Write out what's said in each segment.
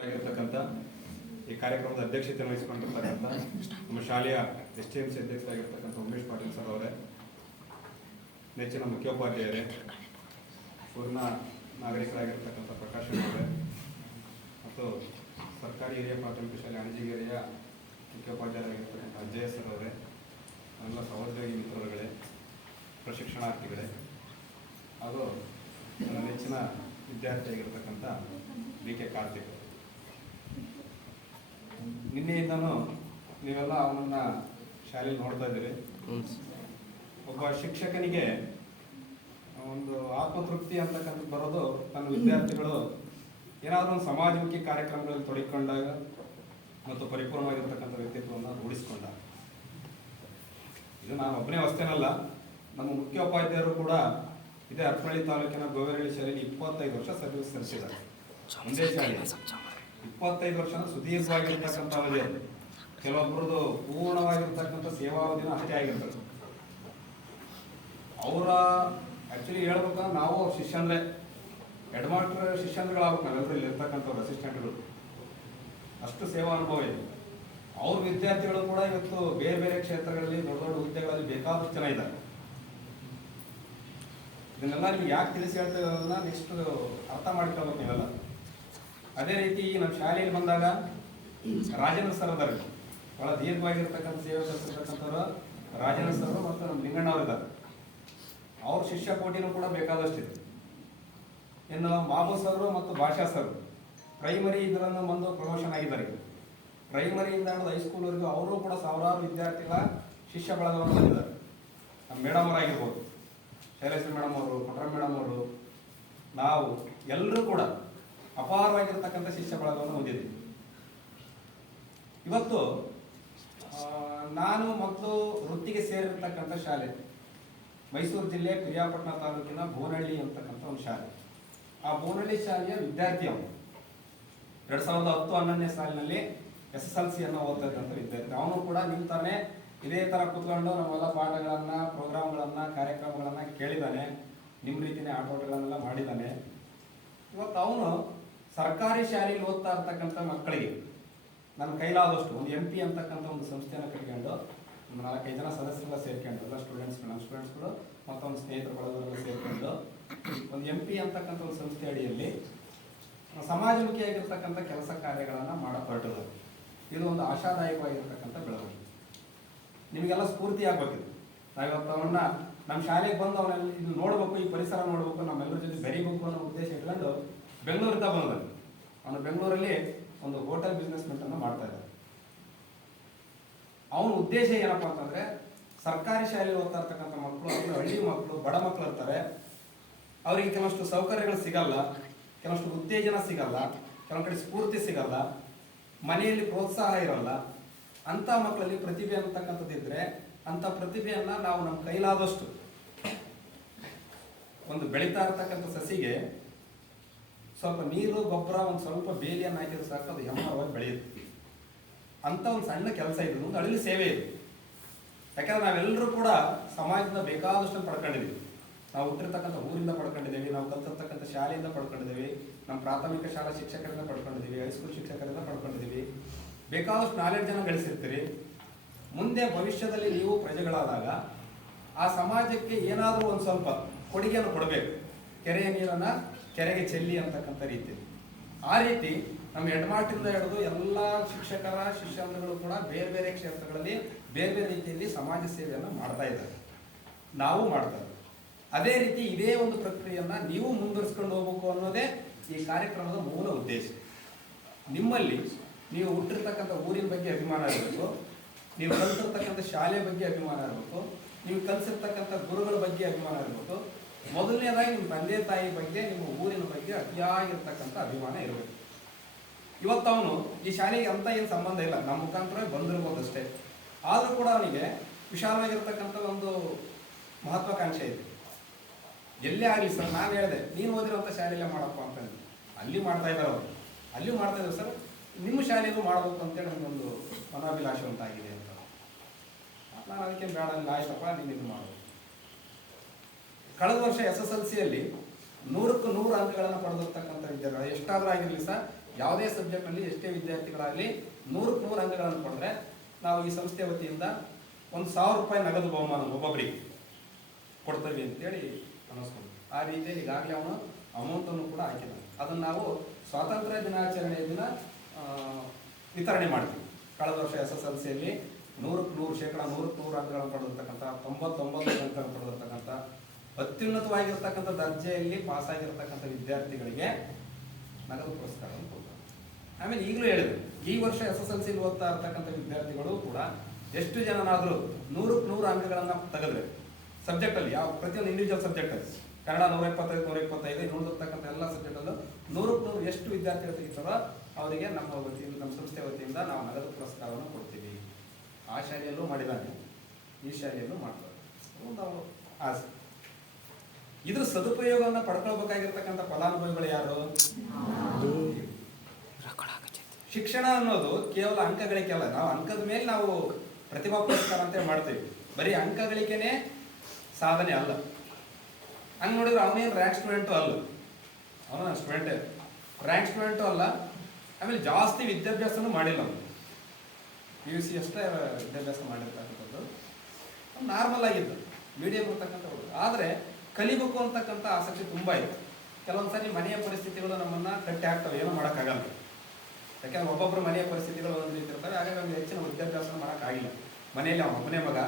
ಆಗಿರ್ತಕ್ಕಂಥ ಈ ಕಾರ್ಯಕ್ರಮದ ಅಧ್ಯಕ್ಷತೆ ವಹಿಸಿಕೊಂಡಿರ್ತಕ್ಕಂಥ ನಮ್ಮ ಶಾಲೆಯ ಎಸ್ ಟಿ ಎಂ ಸಿ ಅಧ್ಯಕ್ಷರಾಗಿರ್ತಕ್ಕಂಥ ಉಮೇಶ್ ಪಾಟೀಲ್ ಸರ್ ಅವರೇ, ನೆಚ್ಚಿನ ಮುಖ್ಯೋಪಾಧ್ಯಾಯರೇ, ಪೂರ್ಣ ನಾಗರಿಕರಾಗಿರ್ತಕ್ಕಂಥ ಪ್ರಕಾಶ್ ಅವರೇ, ಮತ್ತು ಸರ್ಕಾರಿ ಹಿರಿಯ ಪ್ರಾಥಮಿಕ ಶಾಲೆ ಅಣಜಿಗೇರಿಯ ಮುಖ್ಯೋಪಾಧ್ಯಾಯರಾಗಿರ್ತಕ್ಕಂಥ ಅಜಯ್ ಸರ್ ಅವರೇ ಎಲ್ಲ ಸಹೋದ್ಯೋಗಿ ಮಿತ್ರರುಗಳೇ, ಪ್ರಶಿಕ್ಷಣಾರ್ಥಿಗಳೇ, ಹಾಗೂ ನನ್ನ ನೆಚ್ಚಿನ ವಿದ್ಯಾರ್ಥಿಯಾಗಿರ್ತಕ್ಕಂಥ ಡಿ ಕೆ ಕಾರ್ತಿಕ್. ನಿನ್ನೆಯಿಂದನೂ ನೀವೆಲ್ಲ ಅವನನ್ನ ಶಾಲೆಯಲ್ಲಿ ನೋಡ್ತಾ ಇದ್ದೀರಿ. ಒಬ್ಬ ಶಿಕ್ಷಕನಿಗೆ ಒಂದು ಆತ್ಮತೃಪ್ತಿ ಅಂತಕ್ಕಂಥದ್ದು ಬರೋದು ತನ್ನ ವಿದ್ಯಾರ್ಥಿಗಳು ಏನಾದರೂ ಒಂದು ಸಮಾಜಮುಖಿ ಕಾರ್ಯಕ್ರಮಗಳಲ್ಲಿ ತೊಡಗಿಕೊಂಡಾಗ ಮತ್ತು ಪರಿಪೂರ್ಣವಾಗಿರ್ತಕ್ಕಂಥ ವ್ಯಕ್ತಿತ್ವವನ್ನು ರೂಢಿಸ್ಕೊಂಡಾಗ. ಇದು ನಾನು ಒಬ್ಬನೇ ಅಷ್ಟೇನಲ್ಲ ನಮ್ಮ ಮುಖ್ಯೋಪಾಧ್ಯಾಯರು ಕೂಡ ಇದೇ ಅರ್ಪಳ್ಳಿ ತಾಲೂಕಿನ ಗೋವೇರಳ್ಳಿ ಶಾಲೆಯಲ್ಲಿ ಇಪ್ಪತ್ತೈದು ವರ್ಷ ಸರ್ವಿಸ್ ಸಲ್ಲಿಸಿದ್ದಾರೆ. ಒಂದೇ ಶಾಲೆ. ಇಪ್ಪತ್ತೈದು ವರ್ಷ ಸುದೀರ್ಘವಾಗಿರ್ತಕ್ಕಂಥ ಅವಧಿ ಅದು. ಕೆಲವೊಬ್ಬರದು ಪೂರ್ಣವಾಗಿರ್ತಕ್ಕಂಥ ಸೇವಾವಧಿನ ಅಷ್ಟೇ ಆಗಿರ್ತದೆ. ಅವರ ಆ್ಯಕ್ಚುಲಿ ಹೇಳ್ಬೇಕಂದ್ರೆ ನಾವು ಅವ್ರ ಶಿಷ್ಯಂದ್ರೆ ಹೆಡ್ ಮಾಸ್ಟರ್ ಶಿಷ್ಯಂದ್ರಗಳಾಗ್ಬೇಕು ನಾವೆಲ್ಲರೂ ಇಲ್ಲಿ ಇರ್ತಕ್ಕಂಥವ್ರು ಅಸಿಸ್ಟೆಂಟ್ಗಳು ಅಷ್ಟು ಸೇವಾ ಅನುಭವ ಇದೆ. ಅವ್ರ ವಿದ್ಯಾರ್ಥಿಗಳು ಕೂಡ ಇವತ್ತು ಬೇರೆ ಬೇರೆ ಕ್ಷೇತ್ರಗಳಲ್ಲಿ, ದೊಡ್ಡ ದೊಡ್ಡ ಹುದ್ದೆಗಳಲ್ಲಿ ಬೇಕಾದಷ್ಟು ಜನ ಇದ್ದಾರೆ. ಇದನ್ನೆಲ್ಲ ನಿಮ್ಗೆ ಯಾಕೆ ತಿಳಿಸಿ ಹೇಳ್ತೇವೆ ನೆಕ್ಸ್ಟ್ ಅರ್ಥ ಮಾಡ್ಕೊಳ್ಬೇಕು ನೀವೆಲ್ಲ. ಅದೇ ರೀತಿ ನಮ್ಮ ಶಾಲೆಯಲ್ಲಿ ಬಂದಾಗ ರಾಜೇಂದ್ರ ಸರ್ ಬಹಳ ದೀರ್ಘವಾಗಿರ್ತಕ್ಕಂಥ ಸೇವೆ ಸಲ್ಲಿಸಿರ್ತಕ್ಕಂಥವ್ರು ರಾಜೇಂದ್ರ ಸರ್ ಮತ್ತು ನಮ್ಮ ಲಿಂಗಣ್ಣ ಇದ್ದಾರೆ ಅವ್ರ ಶಿಷ್ಯ ಕೋಟಿನೂ ಕೂಡ ಬೇಕಾದಷ್ಟಿದೆ. ಇನ್ನು ಬಾಬು ಸರ್ ಮತ್ತು ಭಾಷಾ ಸರ್ ಪ್ರೈಮರಿ ಇದರನ್ನು ಬಂದು ಪ್ರಮೋಷನ್ ಆಗಿದ್ದಾರೆ. ಪ್ರೈಮರಿಯಿಂದ ಹಿಡಿದು ಹೈಸ್ಕೂಲ್ವರೆಗೂ ಅವರು ಕೂಡ ಸಾವಿರಾರು ವಿದ್ಯಾರ್ಥಿಗಳ ಶಿಷ್ಯ ಬಳಗವನ್ನು ಹೊಂದಿದ್ದಾರೆ. ನಮ್ಮ ಮೇಡಮ್ ಅವರಾಗಿರ್ಬೋದು ಶೈಲೇಶ್ವರಿ ಮೇಡಮ್ ಅವರು ಪುಟ್ರ ಮೇಡಮ್ ಅವರು, ನಾವು ಎಲ್ಲರೂ ಕೂಡ ಅಪಾರವಾಗಿರ್ತಕ್ಕಂಥ ಶಿಷ್ಯ ಬಳಗವನ್ನು ಹೊಂದಿದ್ದೆ ಇವತ್ತು ನಾನು ಮೊದಲು ವೃತ್ತಿಗೆ ಸೇರಿರ್ತಕ್ಕಂಥ ಶಾಲೆ, ಮೈಸೂರು ಜಿಲ್ಲೆ ಪಿರಿಯಾಪಟ್ಟಣ ತಾಲೂಕಿನ ಬೋನಹಳ್ಳಿ ಅಂತಕ್ಕಂಥ ಒಂದು ಶಾಲೆ. ಆ ಬೋನಹಳ್ಳಿ ಶಾಲೆಯ ವಿದ್ಯಾರ್ಥಿ ಅವನು. ಎರಡ್ ಸಾವಿರದ ಹತ್ತು ಹನ್ನೊಂದನೇ ಸಾಲಿನಲ್ಲಿ ಎಸ್ ಎಸ್ ಎಲ್ ಸಿಯನ್ನು ಓದ್ತಾ ಇದ್ದಂಥ ವಿದ್ಯಾರ್ಥಿ. ಅವನು ಕೂಡ ನಿಮ್ಮ ತರನೇ ಇದೇ ತರ ಕುತ್ಕೊಂಡು ನಮ್ಮೆಲ್ಲ ಪಾಠಗಳನ್ನು, ಪ್ರೋಗ್ರಾಮ್ಗಳನ್ನು, ಕಾರ್ಯಕ್ರಮಗಳನ್ನು ಕೇಳಿದಾನೆ. ನಿಮ್ಮ ರೀತಿಯೇ ಆಟೋಟಗಳನ್ನೆಲ್ಲ ಮಾಡಿದ್ದಾನೆ ಇವತ್ತು ಅವನು ಸರ್ಕಾರಿ ಶಾಲೆಯಲ್ಲಿ ಓದ್ತಾ ಇರ್ತಕ್ಕಂಥ ಮಕ್ಕಳಿಗೆ ನನ್ನ ಕೈಲಾದಷ್ಟು ಒಂದು ಎಂ ಪಿ ಅಂತಕ್ಕಂಥ ಒಂದು ಸಂಸ್ಥೆಯನ್ನು ಕಟ್ಕೊಂಡು ನಾಲ್ಕೈದು ಜನ ಸದಸ್ಯರೆಲ್ಲ ಸೇರ್ಕೊಂಡು, ಎಲ್ಲ ಸ್ಟೂಡೆಂಟ್ಸ್ಗಳು ನಮ್ಮ ಸ್ಟೂಡೆಂಟ್ಸ್ಗಳು ಮತ್ತೊಂದು ಸ್ನೇಹಿತರು ಬಳಗರೆಲ್ಲ ಸೇರ್ಕೊಂಡು ಒಂದು ಎಂ ಪಿ ಅಂತಕ್ಕಂಥ ಒಂದು ಸಂಸ್ಥೆ ಅಡಿಯಲ್ಲಿ ಸಮಾಜಮುಖಿಯಾಗಿರ್ತಕ್ಕಂಥ ಕೆಲಸ ಕಾರ್ಯಗಳನ್ನು ಮಾಡ ಹೊರಟಿದ್ದಾರೆ ಇದು ಒಂದು ಆಶಾದಾಯಕವಾಗಿರ್ತಕ್ಕಂಥ ಬೆಳವಣಿಗೆ. ನಿಮಗೆಲ್ಲ ಸ್ಫೂರ್ತಿ ಆಗ್ಬೇಕಿದೆ. ನಾವಿವತ್ತು ಅವನ್ನ ನಮ್ಮ ಶಾಲೆಗೆ ಬಂದು ಅವನಲ್ಲಿ ಇದು ನೋಡಬೇಕು, ಈ ಪರಿಸರ ನೋಡಬೇಕು, ನಮ್ಮೆಲ್ಲರ ಜೊತೆ ಬೆರಿಬೇಕು ಅನ್ನೋ ಉದ್ದೇಶ ಇಟ್ಕೊಂಡು ಬೆಂಗಳೂರಿಂದ ಬಂದಾನೆ ಅವನು ಬೆಂಗಳೂರಲ್ಲಿ ಒಂದು ಹೋಟೆಲ್ ಬಿಸ್ನೆಸ್ಮೆಂಟ್ ಅನ್ನು ಮಾಡ್ತಾ ಇದ್ದಾನೆ. ಅವನ ಉದ್ದೇಶ ಏನಪ್ಪಾ ಅಂತಂದ್ರೆ, ಸರ್ಕಾರಿ ಶಾಲೆಯಲ್ಲಿ ಓದ್ತಾ ಇರ್ತಕ್ಕಂಥ ಮಕ್ಕಳು ಅಂದ್ರೆ ಹಳ್ಳಿ ಮಕ್ಕಳು, ಬಡ ಮಕ್ಕಳು ಇರ್ತಾರೆ. ಅವರಿಗೆ ಕೆಲವಷ್ಟು ಸೌಕರ್ಯಗಳು ಸಿಗಲ್ಲ, ಕೆಲವಷ್ಟು ಉತ್ತೇಜನ ಸಿಗಲ್ಲ, ಕೆಲವೊಂದು ಕಡೆ ಸ್ಫೂರ್ತಿ ಸಿಗಲ್ಲ, ಮನೆಯಲ್ಲಿ ಪ್ರೋತ್ಸಾಹ ಇರಲ್ಲ. ಅಂಥ ಮಕ್ಕಳಲ್ಲಿ ಪ್ರತಿಭೆ ಅಂತಕ್ಕಂಥದ್ದಿದ್ರೆ ಅಂತ ಪ್ರತಿಭೆಯನ್ನ ನಾವು ನಮ್ಮ ಕೈಲಾದಷ್ಟು ಒಂದು ಬೆಳೀತಾ ಇರ್ತಕ್ಕಂಥ ಸಸಿಗೆ ಸ್ವಲ್ಪ ನೀರು, ಗೊಬ್ಬರ, ಒಂದು ಸ್ವಲ್ಪ ಬೇಲಿಯನ್ನು ಹಾಕಿದ್ರೆ ಸಾಕು, ಅದು ಹೆಮ್ಮರವಾಗಿ ಬೆಳೆಯುತ್ತೆ. ಅಂತ ಒಂದು ಸಣ್ಣ ಕೆಲಸ ಇದೆ. ಒಂದು ಅಳಿಲಿ ಸೇವೆ ಇದೆ. ಯಾಕಂದ್ರೆ ನಾವೆಲ್ಲರೂ ಕೂಡ ಸಮಾಜದ ಬೇಕಾದಷ್ಟು ಪಡ್ಕೊಂಡಿದ್ದೀವಿ. ನಾವು ಹುಟ್ಟಿರ್ತಕ್ಕಂಥ ಊರಿಂದ ಪಡ್ಕೊಂಡಿದ್ದೀವಿ, ನಾವು ಕಲ್ತಿರ್ತಕ್ಕಂಥ ಶಾಲೆಯಿಂದ ಪಡ್ಕೊಂಡಿದ್ದೀವಿ, ನಮ್ಮ ಪ್ರಾಥಮಿಕ ಶಾಲಾ ಶಿಕ್ಷಕರಿಂದ ಪಡ್ಕೊಂಡಿದ್ದೀವಿ ಹೈಸ್ಕೂಲ್ ಶಿಕ್ಷಕರಿಂದ ಪಡ್ಕೊಂಡಿದ್ದೀವಿ. ಬೇಕಾದಷ್ಟು ನಾಲೆಡ್ಜನ್ನು ಗಳಿಸಿರ್ತೀರಿ. ಮುಂದೆ ಭವಿಷ್ಯದಲ್ಲಿ ನೀವು ಪ್ರಜೆಗಳಾದಾಗ ಆ ಸಮಾಜಕ್ಕೆ ಏನಾದರೂ ಒಂದು ಸ್ವಲ್ಪ ಕೊಡುಗೆಯನ್ನು ಕೊಡಬೇಕು. ಕೆರೆಯ ನೀರನ್ನ ಕೆರೆಗೆ ಚೆಲ್ಲಿ ಅಂತಕ್ಕಂಥ ರೀತಿ. ಆ ರೀತಿ ನಮ್ಮ ಹೆಡ್ಮಾರ್ಟಿಂದ ಹಿಡಿದು ಎಲ್ಲ ಶಿಕ್ಷಕರ ಶಿಷ್ಯಂದ್ರಗಳು ಕೂಡ ಬೇರೆ ಬೇರೆ ಕ್ಷೇತ್ರಗಳಲ್ಲಿ, ಬೇರೆ ಬೇರೆ ರೀತಿಯಲ್ಲಿ ಸಮಾಜ ಸೇವೆಯನ್ನು ಮಾಡ್ತಾ ಇದ್ದಾರೆ. ನಾವು ಮಾಡ್ತಾ ಅದೇ ರೀತಿ ಇದೇ ಒಂದು ಪ್ರಕ್ರಿಯೆಯನ್ನು ನೀವು ಮುಂದುವರಿಸ್ಕೊಂಡು ಹೋಗ್ಬೇಕು ಅನ್ನೋದೇ ಈ ಕಾರ್ಯಕ್ರಮದ ಮೂಲ ಉದ್ದೇಶ. ನಿಮ್ಮಲ್ಲಿ ನೀವು ಹುಟ್ಟಿರ್ತಕ್ಕಂಥ ಊರಿನ ಬಗ್ಗೆ ಅಭಿಮಾನ ಇರಬೇಕು, ನೀವು ಕಲಿಸಿರ್ತಕ್ಕಂಥ ಶಾಲೆ ಬಗ್ಗೆ ಅಭಿಮಾನ ಇರಬೇಕು, ನೀವು ಕಲಿಸಿರ್ತಕ್ಕಂಥ ಗುರುಗಳ ಬಗ್ಗೆ ಅಭಿಮಾನ ಇರಬೇಕು ಮೊದಲನೇದಾಗಿ ನಿಮ್ಮ ತಂದೆ ತಾಯಿ ಬಗ್ಗೆ, ನಿಮ್ಮ ಊರಿನ ಬಗ್ಗೆ ಅತಿಯಾಗಿರ್ತಕ್ಕಂಥ ಅಭಿಮಾನ ಇರಬೇಕು. ಇವತ್ತು ಅವನು ಈ ಶಾಲೆಗೆ ಅಂತ ಏನು ಸಂಬಂಧ ಇಲ್ಲ. ನಮ್ಮ ಮುಖಾಂತರ ಬಂದಿರ್ಬೋದಷ್ಟೇ. ಆದರೂ ಕೂಡ ಅವನಿಗೆ ವಿಶಾಲವಾಗಿರ್ತಕ್ಕಂಥ ಒಂದು ಮಹತ್ವಾಕಾಂಕ್ಷೆ ಇದೆ. ಎಲ್ಲೇ ಆಗಲಿ ಸರ್, ನಾನು ಹೇಳಿದೆ, ನೀನು ಓದಿರುವಂಥ ಶಾಲೆಯಲ್ಲೇ ಮಾಡಪ್ಪ ಅಂತ. ಅಲ್ಲಿ ಮಾಡ್ತಾ ಇದ್ದಾರೆ ಅವರು. ಅಲ್ಲಿ ಮಾಡ್ತಾ ಇದ್ದಾರೆ ಸರ್, ನಿಮ್ಮ ಶಾಲೆಗೂ ಮಾಡಬೇಕು ಅಂತೇಳಿ ನನಗೊಂದು ಮನಾಭಿಲಾಷೆ ಉಂಟಾಗಿದೆ ಅಂತ. ನಾನು ಅದಕ್ಕೆ ಬೇಡ ಆಯ್ತಪ್ಪ, ನೀನು ಇದು ಮಾಡು. ಕಳೆದ ವರ್ಷ ಎಸ್ ಎಸ್ ಎಲ್ ಸಿಯಲ್ಲಿ ನೂರಕ್ಕೆ ನೂರು ಅಂಕಗಳನ್ನು ಪಡೆದಿರ್ತಕ್ಕಂಥ ವಿದ್ಯಾರ್ಥಿಗಳು. ಎಷ್ಟಾದ್ರೂ ಆಗಿರಲಿ ಸಹ ಯಾವುದೇ ಸಬ್ಜೆಕ್ಟ್ನಲ್ಲಿ ಎಷ್ಟೇ ವಿದ್ಯಾರ್ಥಿಗಳಾಗಲಿ ನೂರಕ್ಕೆ ನೂರು ಅಂಕಗಳನ್ನು ಪಡೆದ್ರೆ ನಾವು ಈ ಸಂಸ್ಥೆ ವತಿಯಿಂದ ಒಂದು ಸಾವಿರ ರೂಪಾಯಿ ನಗದು ಬಹುಮಾನ ಒಬ್ಬೊಬ್ಬರಿಗೆ ಕೊಡ್ತೇವೆ ಅಂತೇಳಿ ಅನ್ನಿಸ್ಕೊಂಡು ಆ ರೀತಿಯಲ್ಲಿ ಈಗಾಗಲೇ ಅವನು ಅಮೌಂಟನ್ನು ಕೂಡ ಹಾಕಿದ್ದಾನೆ. ಅದನ್ನು ನಾವು ಸ್ವಾತಂತ್ರ್ಯ ದಿನಾಚರಣೆಯ ದಿನ ವಿತರಣೆ ಮಾಡ್ತೀವಿ. ಕಳೆದ ವರ್ಷ ಎಸ್ ಎಸ್ ಎಲ್ ಸಿಯಲ್ಲಿ ನೂರಕ್ಕೆ ನೂರು ಶೇಕಡ ನೂರಕ್ಕೆ ನೂರು ಅಂಕಗಳನ್ನು ಪಡೆದಿರ್ತಕ್ಕಂಥ, ತೊಂಬತ್ತೊಂಬತ್ತು ಅಂಕಗಳನ್ನು ಪಡೆದಿರ್ತಕ್ಕಂಥ ಅತ್ಯುನ್ನತವಾಗಿರ್ತಕ್ಕಂಥ ದರ್ಜೆಯಲ್ಲಿ ಪಾಸ್ ಆಗಿರ್ತಕ್ಕಂಥ ವಿದ್ಯಾರ್ಥಿಗಳಿಗೆ ನಗದು ಪುರಸ್ಕಾರವನ್ನು ಕೊಡ್ತಾರೆ. ಆಮೇಲೆ ಈಗಲೂ ಹೇಳಿದ್ರು, ಈ ವರ್ಷ ಎಸ್ ಎಸ್ ಎಲ್ ಸಿ ಓದ್ತಾ ಇರ್ತಕ್ಕಂಥ ವಿದ್ಯಾರ್ಥಿಗಳು ಕೂಡ ಎಷ್ಟು ಜನನಾದರೂ ನೂರಕ್ಕೆ ನೂರು ಅಂಕಗಳನ್ನು ತೆಗೆದ್ರೆ ಸಬ್ಜೆಕ್ಟಲ್ಲಿ ಯಾವ ಪ್ರತಿಯೊಂದು ಇಂಡಿವಿಜುವಲ್ ಸಬ್ಜೆಕ್ಟ್ ಅಲ್ಲಿ, ಕನ್ನಡ ನೂರ ಇಪ್ಪತ್ತೈದು ನೂರ ಇಪ್ಪತ್ತೈದು ಇನ್ನುಳಿದಿರ್ತಕ್ಕಂಥ ಎಲ್ಲ ಸಬ್ಜೆಕ್ಟಲ್ಲೂ ನೂರಕ್ಕೆ ನೂರು ಎಷ್ಟು ವಿದ್ಯಾರ್ಥಿಗಳು ತೆಗಿತಾರೋ ಅವರಿಗೆ ನಮ್ಮ ವತಿಯಿಂದ, ನಮ್ಮ ಸಂಸ್ಥೆ ವತಿಯಿಂದ ನಾವು ನಗದು ಪುರಸ್ಕಾರವನ್ನು ಕೊಡ್ತೀವಿ. ಆ ಶಾಲೆಯಲ್ಲೂ ಮಾಡಿದ್ದಾರೆ, ಈ ಶಾಲೆಯಲ್ಲೂ ಮಾಡ್ತಾರೆ. ಒಂದು ಆಸೆ. ಇದ್ರ ಸದುಪಯೋಗವನ್ನ ಪಡ್ಕೊಳ್ಬೇಕಾಗಿರ್ತಕ್ಕಂಥ ಫಲಾನುಭವಿಗಳು ಯಾರು? ಶಿಕ್ಷಣ ಅನ್ನೋದು ಕೇವಲ ಅಂಕಗಳಿಕೆಲ್ಲ ನಾವು ಅಂಕದ ಮೇಲೆ ನಾವು ಪ್ರತಿಭಾ ಪುರಸ್ಕಾರ ಅಂತ ಮಾಡ್ತೀವಿ. ಬರೀ ಅಂಕಗಳಿಕೆನೆ ಸಾಧನೆ ಅಲ್ಲ. ಹಂಗೆ ನೋಡಿದ್ರೆ ಅವನೇನು ರ್ಯಾಂಕ್ ಸ್ಟೂಡೆಂಟು ಅಲ್ಲ. ಅವನ ಸ್ಟೂಡೆಂಟೇ ರ್ಯಾಂಕ್ ಸ್ಟೂಡೆಂಟು ಅಲ್ಲ ಆಮೇಲೆ ಜಾಸ್ತಿ ವಿದ್ಯಾಭ್ಯಾಸನೂ ಮಾಡಿಲ್ಲ ಅವನು. ಪಿ ಯು ಸಿ ಅಷ್ಟೇ ವಿದ್ಯಾಭ್ಯಾಸ ಮಾಡಿರ್ತಕ್ಕಂಥದ್ದು. ನಾರ್ಮಲ್ ಆಗಿದ್ದು ಮೀಡಿಯಂ ಇರ್ತಕ್ಕಂಥ ಆದರೆ ಕಲಿಬೇಕು ಅಂತಕ್ಕಂಥ ಆಸಕ್ತಿ ತುಂಬ ಇತ್ತು ಕೆಲವೊಂದ್ಸರಿ ಮನೆಯ ಪರಿಸ್ಥಿತಿಗಳು ನಮ್ಮನ್ನ ಕಟ್ಟಿ ಹಾಕ್ತವೆ ಏನೂ ಮಾಡೋಕ್ಕಾಗಲ್ಲ. ಯಾಕಂದ್ರೆ ಒಬ್ಬೊಬ್ಬರು ಮನೆಯ ಪರಿಸ್ಥಿತಿಗಳು ಒಂದು ರೀತಿ ಇರ್ತವೆ ಹಾಗಾಗಿ ಅವ್ರಿಗೆ ಹೆಚ್ಚಿನ ವಿದ್ಯಾಭ್ಯಾಸ ಮಾಡೋಕ್ಕಾಗಿಲ್ಲ. ಮನೆಯಲ್ಲಿ ಅವನ ಒಬ್ಬನೇ ಮಗ,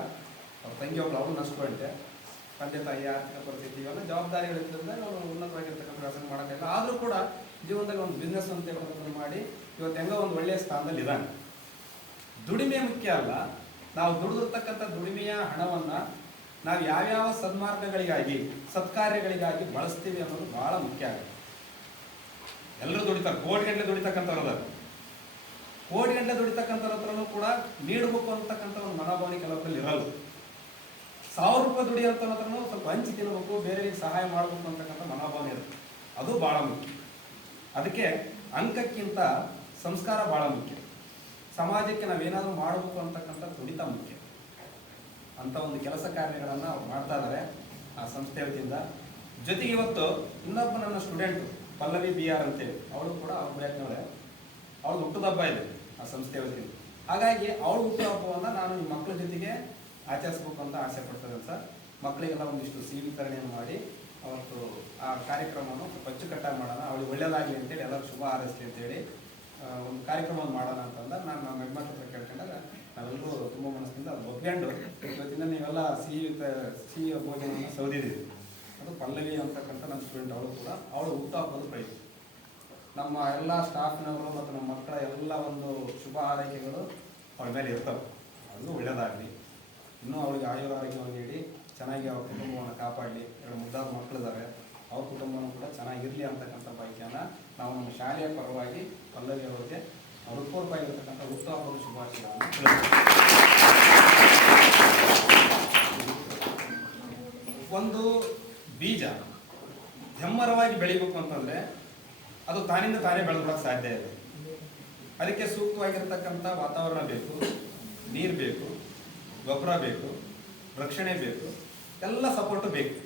ಅವ್ರ ತಂಗಿ ಒಬ್ಳು ಅವ್ರು ನಷ್ಟುವಂತೆ ತಂದೆ ತಾಯಿ ಆರ್ಥಿಕ ಪರಿಸ್ಥಿತಿ, ಇವೆಲ್ಲ ಜವಾಬ್ದಾರಿಗಳಿದ್ದರಿಂದ ನಾವು ಉನ್ನತವಾಗಿರ್ತಕ್ಕಂಥ ಕೆಲಸ ಮಾಡೋಕ್ಕಾಗಿಲ್ಲ. ಆದರೂ ಕೂಡ ಜೀವನದಲ್ಲಿ ಒಂದು ಬಿಸ್ನೆಸ್ ಅಂತ ಹೇಳೋದನ್ನು ಮಾಡಿ, ಇವತ್ತು ಹೆಂಗೋ ಒಂದು ಒಳ್ಳೆಯ ಸ್ಥಾನದಲ್ಲಿ ಇದ್ದಾನೆ. ದುಡಿಮೆ ಮುಖ್ಯ ಅಲ್ಲ. ನಾವು ದುಡಿದಿರ್ತಕ್ಕಂಥ ದುಡಿಮೆಯ ಹಣವನ್ನ ನಾವು ಯಾವ್ಯಾವ ಸನ್ಮಾರ್ಗಗಳಿಗಾಗಿ, ಸತ್ಕಾರ್ಯಗಳಿಗಾಗಿ ಬಳಸ್ತೀವಿ ಅನ್ನೋದು ಬಹಳ ಮುಖ್ಯ ಆಗುತ್ತೆ. ಎಲ್ಲರೂ ದುಡಿತಾರೆ, ಕೋಟಿ ಗಂಟೆ ದುಡಿತಕ್ಕಂಥವ್ರಲ್ಲ ಕೋಟಿ ಗಂಟೆ ದುಡಿತಕ್ಕಂಥವ್ರ ಹತ್ರನೂ ಕೂಡ ನೀಡಬೇಕು ಅಂತಕ್ಕಂಥ ಒಂದು ಮನೋಭಾವನೆ ಕೆಲವರಲ್ಲಿ ಇರಲ್ಲ. ಸಾವಿರ ರೂಪಾಯಿ ಹತ್ರನೂ ಸ್ವಲ್ಪ ಹಂಚಿ ತಿನ್ನಬೇಕು ಬೇರೆಯವರಿಗೆ ಸಹಾಯ ಮಾಡಬೇಕು ಅಂತಕ್ಕಂಥ ಮನೋಭಾವನೆ ಇರುತ್ತೆ. ಅದು ಬಹಳ ಮುಖ್ಯ. ಅದಕ್ಕೆ ಅಂಕಕ್ಕಿಂತ ಸಂಸ್ಕಾರ ಬಹಳ ಮುಖ್ಯ. ಸಮಾಜಕ್ಕೆ ನಾವೇನಾದರೂ ಮಾಡಬೇಕು ಅಂತಕ್ಕಂಥ ತುಡಿತ ಮುಖ್ಯ. ಅಂತ ಒಂದು ಕೆಲಸ ಕಾರ್ಯಗಳನ್ನು ಅವ್ರು ಮಾಡ್ತಾ ಇದ್ದಾರೆ ಆ ಸಂಸ್ಥೆ ವತಿಯಿಂದ. ಜೊತೆಗೆ ಇವತ್ತು ಇನ್ನೊಬ್ಬ ನನ್ನ ಸ್ಟೂಡೆಂಟ್ ಪಲ್ಲವಿ ಬಿ ಆರ್ ಅಂತೇಳಿ, ಅವಳು ಕೂಡ ಅವ್ರ ಬ್ಯಾಚ್ನವಳೆ ಅವಳು ಹುಟ್ಟುದಬ್ಬ ಇದೆ ಆ ಸಂಸ್ಥೆ ವತಿಯಿಂದ. ಹಾಗಾಗಿ ಅವಳು ಹುಟ್ಟುಹಬ್ಬವನ್ನು ನಾನು ಈ ಮಕ್ಕಳ ಜೊತೆಗೆ ಆಚರಿಸ್ಬೇಕು ಅಂತ ಆಸೆ ಪಡ್ತದೆ ಸರ್. ಮಕ್ಕಳಿಗೆಲ್ಲ ಒಂದಿಷ್ಟು ಸಿಹಿ ವಿತರಣೆಯನ್ನು ಮಾಡಿ ಅವತ್ತು ಆ ಕಾರ್ಯಕ್ರಮವನ್ನು ಸ್ವಲ್ಪ ಅಚ್ಚುಕಟ್ಟಾಗಿ ಮಾಡೋಣ, ಅವಳಿಗೆ ಒಳ್ಳೇದಾಗಲಿ ಅಂತೇಳಿ ಎಲ್ಲರೂ ಶುಭ ಹಾರೈಸಲಿ ಅಂತೇಳಿ ಒಂದು ಕಾರ್ಯಕ್ರಮವನ್ನು ಮಾಡೋಣ ಅಂತಂದ್ರೆ ನಾನು ನಮ್ಮ ಹೆಣ್ಮಕ್ಳ ಹತ್ರ ಕೇಳ್ಕೊಂಡಾಗ ನಾವೆಲ್ಲರೂ ತುಂಬ ಮನಸ್ಸಿಂದ ಒಪ್ಕೊಂಡು ಇವತ್ತಿನ ನೀವೆಲ್ಲ ಸಿಹಿ ಸಿಹಿ ಭೋಜನವನ್ನು ಸೌದಿದ್ದೀವಿ ಅದು ಪಲ್ಲವಿ ಅಂತಕ್ಕಂಥ ನನ್ನ ಸ್ಟೂಡೆಂಟ್ ಅವಳು ಕೂಡ. ಅವಳು ಹುಟ್ಟುಹಬ್ಬದ ಪ್ರೈಸ್ ನಮ್ಮ ಎಲ್ಲ ಸ್ಟಾಫ್ನವರು ಮತ್ತು ನಮ್ಮ ಮಕ್ಕಳ ಎಲ್ಲ ಒಂದು ಶುಭ ಆರೈಕೆಗಳು ಅವಳ ಮೇಲೆ ಇರ್ತವೆ. ಅದು ಒಳ್ಳೆಯದಾಗಲಿ ಇನ್ನೂ ಅವಳಿಗೆ ಆಯುರ ಆರೋಗ್ಯವನ್ನು ನೀಡಿ, ಚೆನ್ನಾಗಿ ಅವ್ರ ಕುಟುಂಬವನ್ನು ಕಾಪಾಡಲಿ. ಎರಡು ಮುದ್ದಾದ ಮಕ್ಕಳಿದ್ದಾರೆ ಅವ್ರ ಕುಟುಂಬನೂ ಕೂಡ ಚೆನ್ನಾಗಿರಲಿ ಅಂತಕ್ಕಂಥ ಬಯಕೆಯನ್ನು ನಾವು ನಮ್ಮ ಶಾಲೆಯ ಪರವಾಗಿ ಪಲ್ಲವಿ ಅವರಿಗೆ ಹೃತ್ಪೂರ್ವವಾಗಿರ್ತಕ್ಕಂಥ ಉತ್ತಮ ಶುಭಾಶಯಗಳನ್ನು. ಒಂದು ಬೀಜ ಹೆಮ್ಮರವಾಗಿ ಬೆಳಿಬೇಕು ಅಂತಂದ್ರೆ ಅದು ತಾನಿಂದ ತಾನೇ ಬೆಳೆದ್ಬಿಡಕ್ಕೆ ಸಾಧ್ಯ ಇದೆ ಅದಕ್ಕೆ ಸೂಕ್ತವಾಗಿರ್ತಕ್ಕಂಥ ವಾತಾವರಣ ಬೇಕು, ನೀರು ಬೇಕು, ಗೊಬ್ಬರ ಬೇಕು, ರಕ್ಷಣೆ ಬೇಕು, ಎಲ್ಲ ಸಪೋರ್ಟ್ ಬೇಕು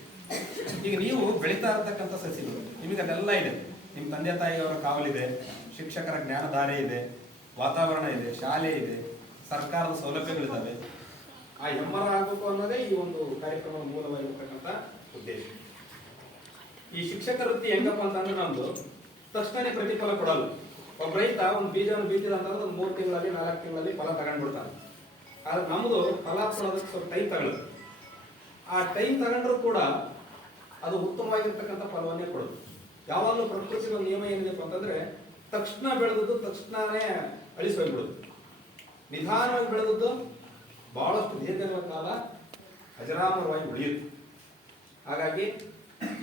ಈಗ ನೀವು ಬೆಳೀತಾ ಇರತಕ್ಕಂಥ ಸಸಿಗಳು, ನಿಮಗೆ ಅದೆಲ್ಲ ಇದೆ ನಿಮ್ಮ ತಂದೆ ತಾಯಿಯವರ ಕಾವಲಿದೆ, ಶಿಕ್ಷಕರ ಜ್ಞಾನಧಾರೆ ಇದೆ, ವಾತಾವರಣ ಇದೆ, ಶಾಲೆ ಇದೆ, ಸರ್ಕಾರದ ಸೌಲಭ್ಯಗಳಿದ್ದಾವೆ. ಆ ಹೆಮ್ಮರ ಆಗಬೇಕು ಅನ್ನೋದೇ ಈ ಒಂದು ಕಾರ್ಯಕ್ರಮದ ಮೂಲವಾಗಿರ್ತಕ್ಕಂಥ ಉದ್ದೇಶ. ಈ ಶಿಕ್ಷಕ ವೃತ್ತಿ ಹೆಂಗಪ್ಪ ಅಂತಂದ್ರೆ ನಮ್ದು ತಕ್ಷಣನೇ ಪ್ರತಿಫಲ ಕೊಡಲ್ಲ. ಒಬ್ಬ ರೈತ ಒಂದು ಬೀಜವನ್ನು ಬೀಜದ ಅಂತಂದ್ರೆ ಒಂದು ಮೂರು ತಿಂಗಳಲ್ಲಿ, ನಾಲ್ಕು ತಿಂಗಳಲ್ಲಿ ಫಲ ತಗೊಂಡ್ಬಿಡ್ತಾನೆ. ಆದ್ರೆ ನಮ್ದು ಫಲ ಸ್ವಲ್ಪ ಟೈಮ್ ತಗೊಳ್ಳುತ್ತೆ ಆ ಟೈಮ್ ತಗೊಂಡ್ರು ಕೂಡ ಅದು ಉತ್ತಮವಾಗಿರ್ತಕ್ಕಂಥ ಫಲವನ್ನೇ ಕೊಡೋದು ಯಾವಾಗಲೂ ಪ್ರಕೃತಿಯ ನಿಯಮ ಏನಿದೆಪ್ಪ ಅಂತಂದ್ರೆ, ತಕ್ಷಣ ಬೆಳೆದದ್ದು ತಕ್ಷಣನೇ ಅಳಿಸೋಗ್ಬಿಡುದು ನಿಧಾನವಾಗಿ ಬೆಳೆದದ್ದು ಬಹಳಷ್ಟು ದೀರ್ಘ ಕಾಲ ಅಜರಾಮರವಾಗಿ ಉಳಿಯುತ್ತೆ. ಹಾಗಾಗಿ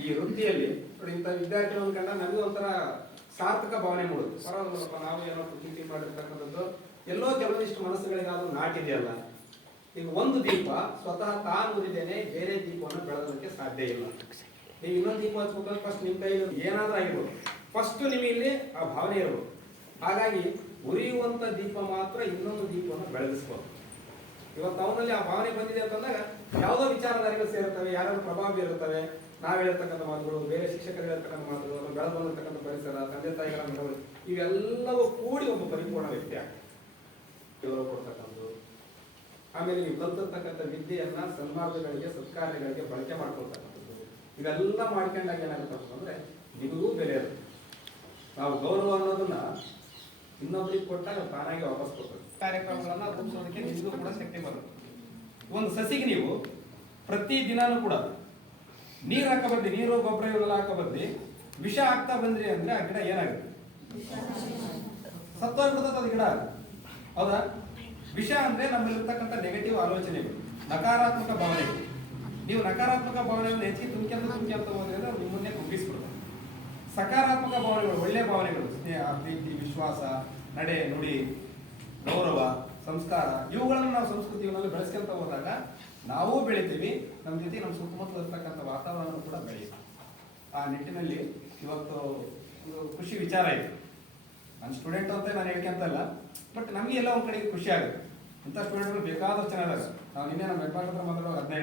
ಈ ವೃತ್ತಿಯಲ್ಲಿ ಇಂಥ ವಿದ್ಯಾರ್ಥಿಗಳನ್ನು ಕಂಡ ನಮಗೂ ಒಂಥರ ಸಾರ್ಥಕ ಭಾವನೆ ಮೂಡುತ್ತೆ. ಪರವಾಗಿಲ್ಲಪ್ಪ, ನಾವು ಏನೋ ಪ್ರತಿ ಮಾಡಿರ್ತಕ್ಕಂಥದ್ದು, ಎಲ್ಲೋ ಕೆಲವೊಂದಿಷ್ಟು ಮನಸ್ಸುಗಳಿಗಾದ್ರೂ ನಾಟಿದೆಯಲ್ಲ. ಈಗ ಒಂದು ದೀಪ ಸ್ವತಃ ತಾನು ಉರಿದೇನೆ ಬೇರೆ ದೀಪವನ್ನು ಬೆಳೆದೋದಕ್ಕೆ ಸಾಧ್ಯ ಇಲ್ಲ. ನೀವು ಇನ್ನೊಂದು ದೀಪ ಹಚ್ಬೇಕು ಫಸ್ಟ್ ನಿಮ್ಮ ಕೈಯಲ್ಲಿ ಏನಾದರೂ ಆಗಿರ್ಬೋದು. ಫಸ್ಟ್ ನಿಮಗೆ ಇಲ್ಲಿ ಆ ಭಾವನೆ ಇರ್ಬೋದು. ಹಾಗಾಗಿ ಉರಿಯುವಂತ ದೀಪ ಮಾತ್ರ ಇನ್ನೊಂದು ದೀಪವನ್ನು ಬೆಳಗಿಸ್ಬೋದು. ಇವತ್ತು ಅವನಲ್ಲಿ ಆ ಭಾವನೆ ಬಂದಿದೆ ಅಂತಂದಾಗ ಯಾವುದೋ ವಿಚಾರಧಾರೆಗಳು ಸೇರುತ್ತವೆ, ಯಾರ್ಯಾರು ಪ್ರಭಾವ ಬೀರುತ್ತವೆ, ನಾವು ಹೇಳಿರ್ತಕ್ಕಂಥ ಮಾತುಗಳು, ಬೇರೆ ಶಿಕ್ಷಕರು ಹೇಳ್ತಕ್ಕಂಥ ಮಾತುಗಳು ಬೆಳೆದು ಬಂದಿರ್ತಕ್ಕಂಥ ಪರಿಸರ, ತಂದೆ ತಾಯಿಗಳ ಮಾತುಗಳು ಇವೆಲ್ಲವೂ ಕೂಡಿ ಒಬ್ಬ ಪರಿಪೂರ್ಣ ವ್ಯಕ್ತಿ ಆಗ್ತದೆ ಕೊಡ್ತಕ್ಕಂಥದ್ದು. ಆಮೇಲೆ ನೀವು ಕಲ್ತಿರ್ತಕ್ಕಂಥ ವಿದ್ಯೆಯನ್ನ ಸನ್ಮಾರ್ಗಗಳಿಗೆ, ಸತ್ಕಾರ್ಯಗಳಿಗೆ ಬಳಕೆ ಮಾಡ್ಕೊಳ್ತಕ್ಕಂಥದ್ದು. ಇವೆಲ್ಲ ಮಾಡ್ಕೊಂಡಾಗ ಏನಾಗುತ್ತೆ ಅಂದ್ರೆ ನಿಮಗೂ ಬೆಲೆ ಇರುತ್ತೆ. ನಾವು ಗೌರವ ಅನ್ನೋದನ್ನ ಇನ್ನೊಬ್ರಿಗೆ ಕೊಟ್ಟಾಗ ತಾನಾಗಿ ವಾಪಸ್ ಕೊಡ್ತದೆ ಕಾರ್ಯಕ್ರಮಗಳನ್ನ ರೂಪಿಸೋದಕ್ಕೆ ನಿಮಗೂ ಕೂಡ ಶಕ್ತಿ ಬರುತ್ತೆ. ಒಂದು ಸಸಿಗೆ ನೀವು ಪ್ರತಿ ದಿನಾನೂ ಕೂಡ ನೀರು ಹಾಕ ಬಂದಿ ನೀರು, ಗೊಬ್ಬರ ಇವೆಲ್ಲ ಹಾಕ ಬಂದಿ ವಿಷ ಹಾಕ್ತಾ ಬಂದ್ರಿ ಅಂದ್ರೆ ಆ ಗಿಡ ಏನಾಗುತ್ತೆ? ಸತ್ತೋಗ್ಬಿಡ್ತದ ಅದು ಗಿಡ. ಹೌದಾ? ವಿಷ ಅಂದ್ರೆ ನಮ್ಮಲ್ಲಿರ್ತಕ್ಕಂಥ ನೆಗೆಟಿವ್ ಆಲೋಚನೆಗಳು, ನಕಾರಾತ್ಮಕ ಭಾವನೆಗಳು. ನೀವು ನಕಾರಾತ್ಮಕ ಭಾವನೆಗಳನ್ನು ಹೆಚ್ಚಿಗೆ ತುಂಬ್ಕೊಂತ ತುಂಬ್ಕೊಂತ ಹೋದ್ರೆ ಅದು ನಿಮ್ಮನ್ನೇ ಕುಗ್ಗಿಸ್ಬಿಡ್ತದೆ ಸಕಾರಾತ್ಮಕ ಭಾವನೆಗಳು ಒಳ್ಳೆಯ ಭಾವನೆಗಳು, ಸ್ನೇಹ, ಪ್ರೀತಿ, ವಿಶ್ವಾಸ, ನಡೆ, ನುಡಿ, ಗೌರವ, ಸಂಸ್ಕಾರ, ಇವುಗಳನ್ನು ನಾವು ಸಂಸ್ಕೃತಿಗಳಲ್ಲಿ ಬೆಳೆಸ್ಕೊಂತ ಹೋದಾಗ ನಾವೂ ಬೆಳಿತೀವಿ, ನಮ್ಮ ಜೊತೆ ನಮ್ಮ ಸುತ್ತಮುತ್ತಲು ಇರ್ತಕ್ಕಂಥ ವಾತಾವರಣ ಕೂಡ ಬೆಳೆಯುತ್ತೆ ಆ ನಿಟ್ಟಿನಲ್ಲಿ ಇವತ್ತು ಒಂದು ಖುಷಿ ವಿಚಾರ ಇದೆ. ನನ್ನ ಸ್ಟೂಡೆಂಟ್ ಅಂತ ನಾನು ಹೇಳ್ಕೊಂತಲ್ಲ, ಬಟ್ ನಮಗೆ ಎಲ್ಲ ಒಂದು ಕಡೆಗೆ ಖುಷಿ ಆಗುತ್ತೆ. ಇಂಥ ಸ್ಟೂಡೆಂಟ್ಗಳು ಬೇಕಾದಷ್ಟು ಚೆನ್ನಾಗಿ ನಾವು ನಿನ್ನೆ ನಮ್ಮ ಹೆಬ್ಬಾಳ ಹತ್ರ ಮಾತಾಡುವಾಗ ಅದನ್ನ